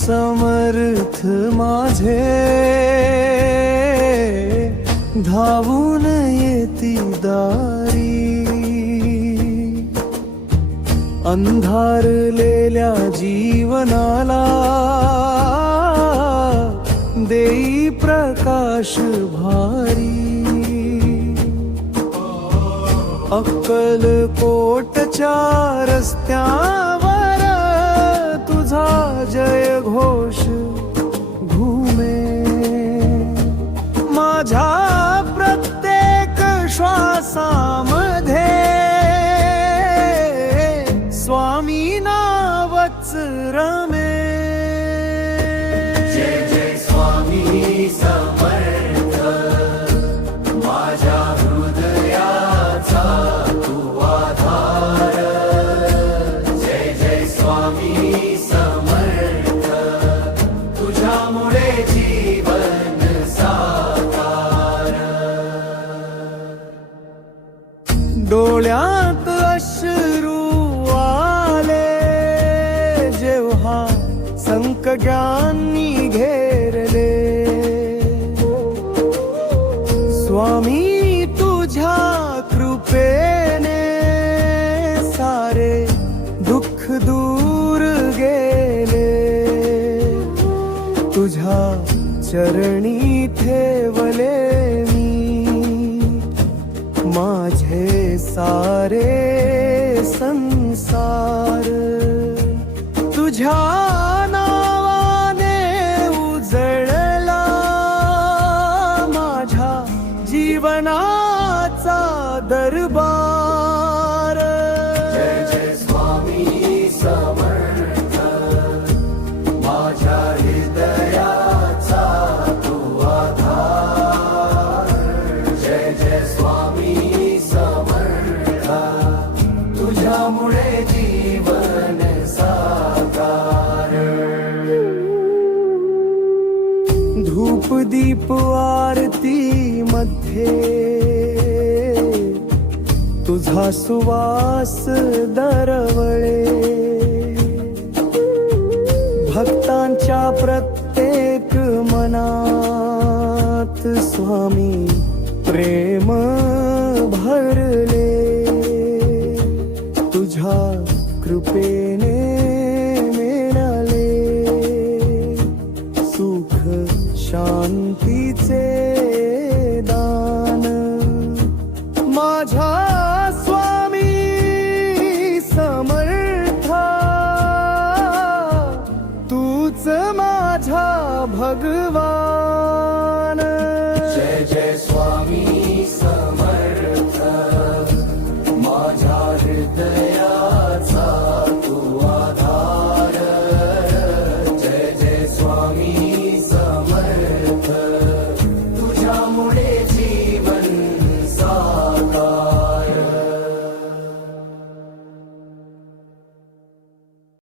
समर्थ माझे धावून येती दारी, अंधारलेल्या जीवनाला देई प्रकाश भारी. अक्कलकोटच्या रस्त्यावर तुझा जय घोष घुमे, माझ्या प्रत्येक श्वासामध्ये स्वामी नावच रमे. जय जय स्वामी समर्थ, माझ्या हृदयाचा तू आधार. जय जय स्वामी समर्थ, तुझ्यामुळे जीवन साकार. डोळ्यात अश्रू आले जेव्हा संकटांनी घेरले, स्वामी तुझ्या कृपेने सारे दुःख दूर गेले. तुझ्या चरणी ठेवले मी माझे सारे संसार. तुझ्या नावाने उजळला माझ्या जीवनाचा दरबार. जय जय स्वामी समर्थ, माझ्या हृदयाचा तू आधार. जय जय स्वामी समर्थ, तुझ्यामुळे जीवन साकार. धूप दीप आरती मध्ये तुझा सुवास दरवळे, भक्तांच्या प्रत्येक मनात स्वामी प्रेम भरले. तुझ्या कृपेने मिळाले सुख शांतीचे दान. माझ्या स्वामी समर्था, तूच माझा भगवान. जय जय स्वामी समर्थ, माझ्या हृदयाचा तू आधार. जय जय स्वामी